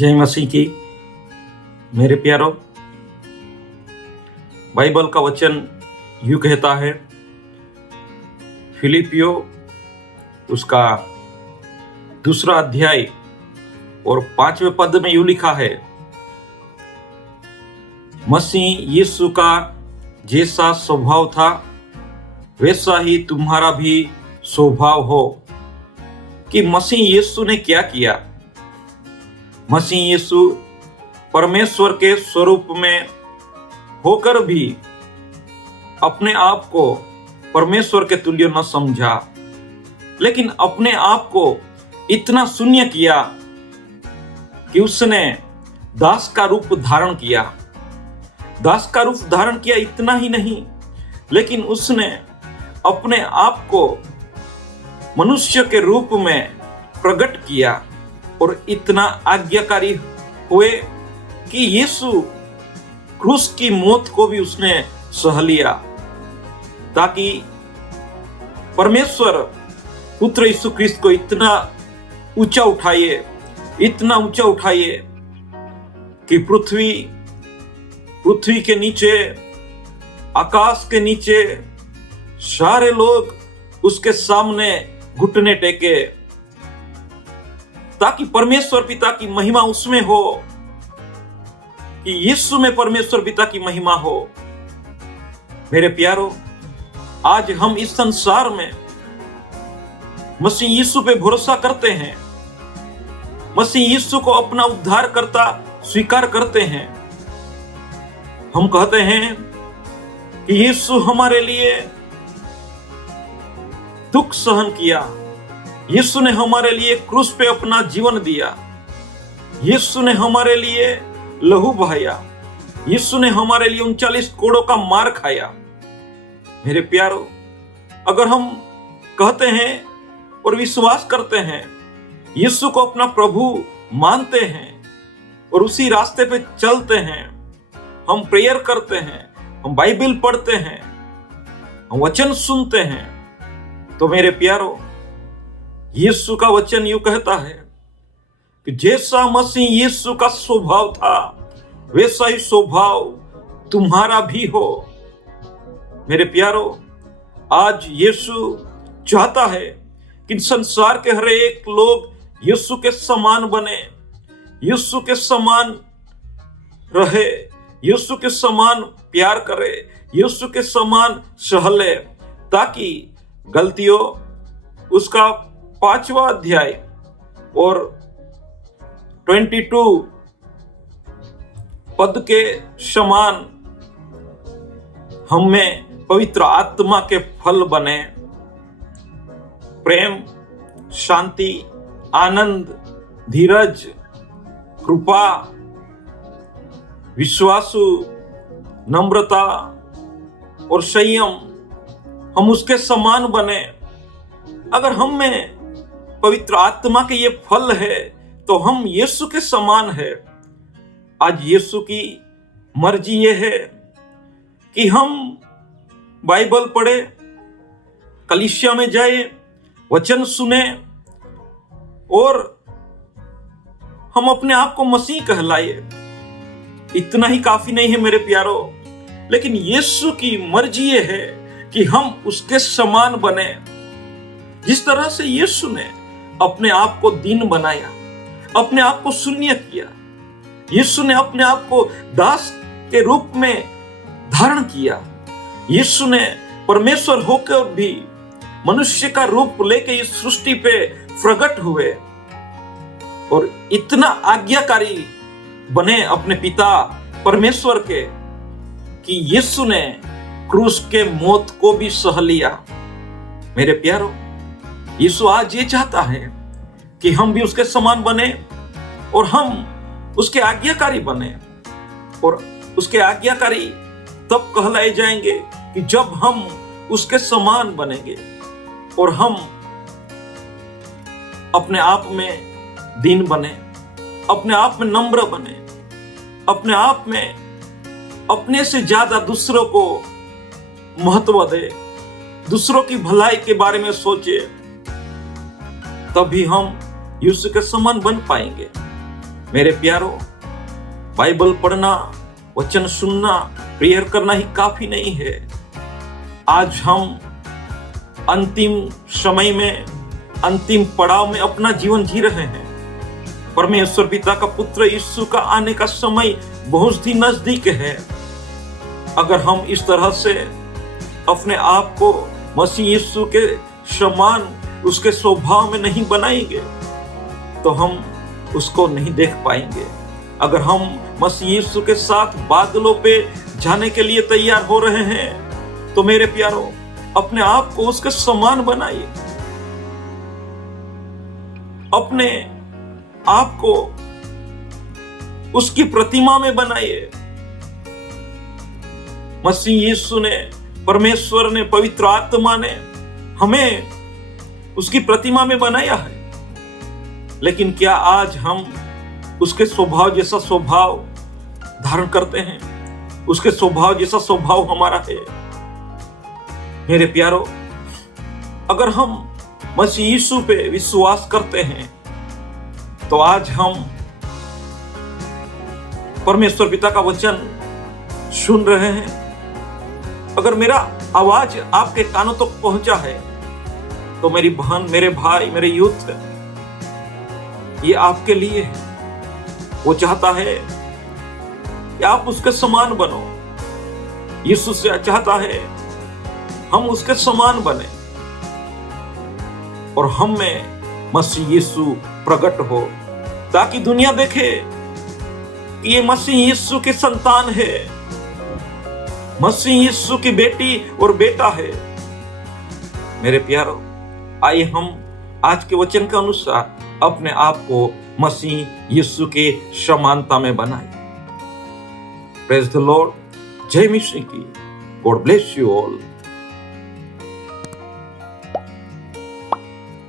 जय मसीह की। मेरे प्यारों, बाइबल का वचन यूं कहता है, फिलिपियो उसका 2 अध्याय और 5वें पद में यूं लिखा है, मसीह यीशु का जैसा स्वभाव था वैसा ही तुम्हारा भी स्वभाव हो। कि मसीह यीशु ने क्या किया? मसीह यीशु परमेश्वर के स्वरूप में होकर भी अपने आप को परमेश्वर के तुल्य न समझा, लेकिन अपने आप को इतना शून्य किया कि उसने दास का रूप धारण किया। दास का रूप धारण किया इतना ही नहीं, लेकिन उसने अपने आप को मनुष्य के रूप में प्रकट किया और इतना आज्ञाकारी हुए कि यीशु क्रूस की मौत को भी उसने सह लिया, ताकि परमेश्वर पुत्र यीशु क्रिस्त को इतना ऊंचा उठाए कि पृथ्वी के नीचे, आकाश के नीचे सारे लोग उसके सामने घुटने टेके, ताकि परमेश्वर पिता की महिमा उसमें हो, कि यीशु में परमेश्वर पिता की महिमा हो। मेरे प्यारों, आज हम इस संसार में मसीह यीशु पे भरोसा करते हैं, मसीह यीशु को अपना उद्धारकर्ता स्वीकार करते हैं। हम कहते हैं कि यीशु हमारे लिए दुख सहन किया, यीशु ने हमारे लिए क्रूस पे अपना जीवन दिया, यीशु ने हमारे लिए लहू बहाया, यीशु ने हमारे लिए 39 कोड़ों का मार खाया। मेरे प्यारों, अगर हम कहते हैं और विश्वास करते हैं, यीशु को अपना प्रभु मानते हैं और उसी रास्ते पे चलते हैं, हम प्रेयर करते हैं, हम बाइबल पढ़ते हैं, हम वचन सुनते हैं, तो मेरे प्यारों, यीशु का वचन यूं कहता है कि जैसा मसीह यीशु का स्वभाव था वैसा ही स्वभाव तुम्हारा भी हो। मेरे प्यारों, आज यीशु चाहता है कि संसार के हर एक लोग यीशु के समान बने, यीशु के समान रहे, यीशु के समान प्यार करे, यीशु के समान सहले, ताकि गलतियों उसका 5वां अध्याय और 22 पद के समान हम में पवित्र आत्मा के फल बने। प्रेम, शांति, आनंद, धीरज, कृपा, विश्वासु, नम्रता और संयम, हम उसके समान बने। अगर हम में पवित्र आत्मा के ये फल है तो हम यीशु के समान है। आज यीशु की मर्जी ये है कि हम बाइबल पढ़े, कलीसिया में जाए, वचन सुने और हम अपने आप को मसीह कहलाए। इतना ही काफी नहीं है मेरे प्यारों, लेकिन यीशु की मर्जी ये है कि हम उसके समान बने। जिस तरह से यीशु ने अपने आप को दीन बनाया, अपने आप को शून्य किया, यीशु ने अपने आप को दास के रूप में धारण किया, यीशु ने परमेश्वर होकर भी मनुष्य का रूप लेके इस सृष्टि पे प्रकट हुए और इतना आज्ञाकारी बने अपने पिता परमेश्वर के कि यीशु ने क्रूस के मौत को भी सह लिया। मेरे प्यारों, यीशु आज ये चाहता है कि हम भी उसके समान बने और हम उसके आज्ञाकारी बने, और उसके आज्ञाकारी तब कहलाए जाएंगे कि जब हम उसके समान बनेंगे और हम अपने आप में दीन बने, अपने आप में नम्र बने, अपने आप में अपने से ज्यादा दूसरों को महत्व दे, दूसरों की भलाई के बारे में सोचे, तभी हम यीशु के समान बन पाएंगे। मेरे प्यारो, बाइबल पढ़ना, वचन सुनना, प्रेयर करना ही काफी नहीं है। आज हम अंतिम समय में, अंतिम पड़ाव में अपना जीवन जी रहे हैं। परमेश्वर पिता का पुत्र यीशु का आने का समय बहुत ही नजदीक है। अगर हम इस तरह से अपने आप को मसीह यीशु के समान, उसके स्वभाव में नहीं बनाएंगे तो हम उसको नहीं देख पाएंगे। अगर हम मसीह यीशु के साथ बादलों पे जाने के लिए तैयार हो रहे हैं तो मेरे प्यारो, अपने आप को उसके समान बनाइए। अपने आप को उसकी प्रतिमा में बनाइए। मसीह यीशु ने, परमेश्वर ने, पवित्र आत्मा ने हमें उसकी प्रतिमा में बनाया है। लेकिन क्या आज हम उसके स्वभाव जैसा स्वभाव धारण करते हैं? उसके स्वभाव जैसा स्वभाव हमारा है? मेरे प्यारो, अगर हम मसीह यीशु पे विश्वास करते हैं तो आज हम परमेश्वर पिता का वचन सुन रहे हैं। अगर मेरा आवाज आपके कानों तक पहुंचा है तो मेरी बहन, मेरे भाई, मेरे यूथ, ये आपके लिए है। वो चाहता है कि आप उसके समान बनो। यीशु से चाहता है हम उसके समान बने और हम में मसीह यीशु प्रकट हो, ताकि दुनिया देखे कि ये मसीह यीशु की संतान है, मसीह यीशु की बेटी और बेटा है। मेरे प्यारो, आइए हम आज के वचन के अनुसार अपने आप को मसीह यीशु के समानता में बनाएं। Praise the Lord. जय मसीह की। God bless you all.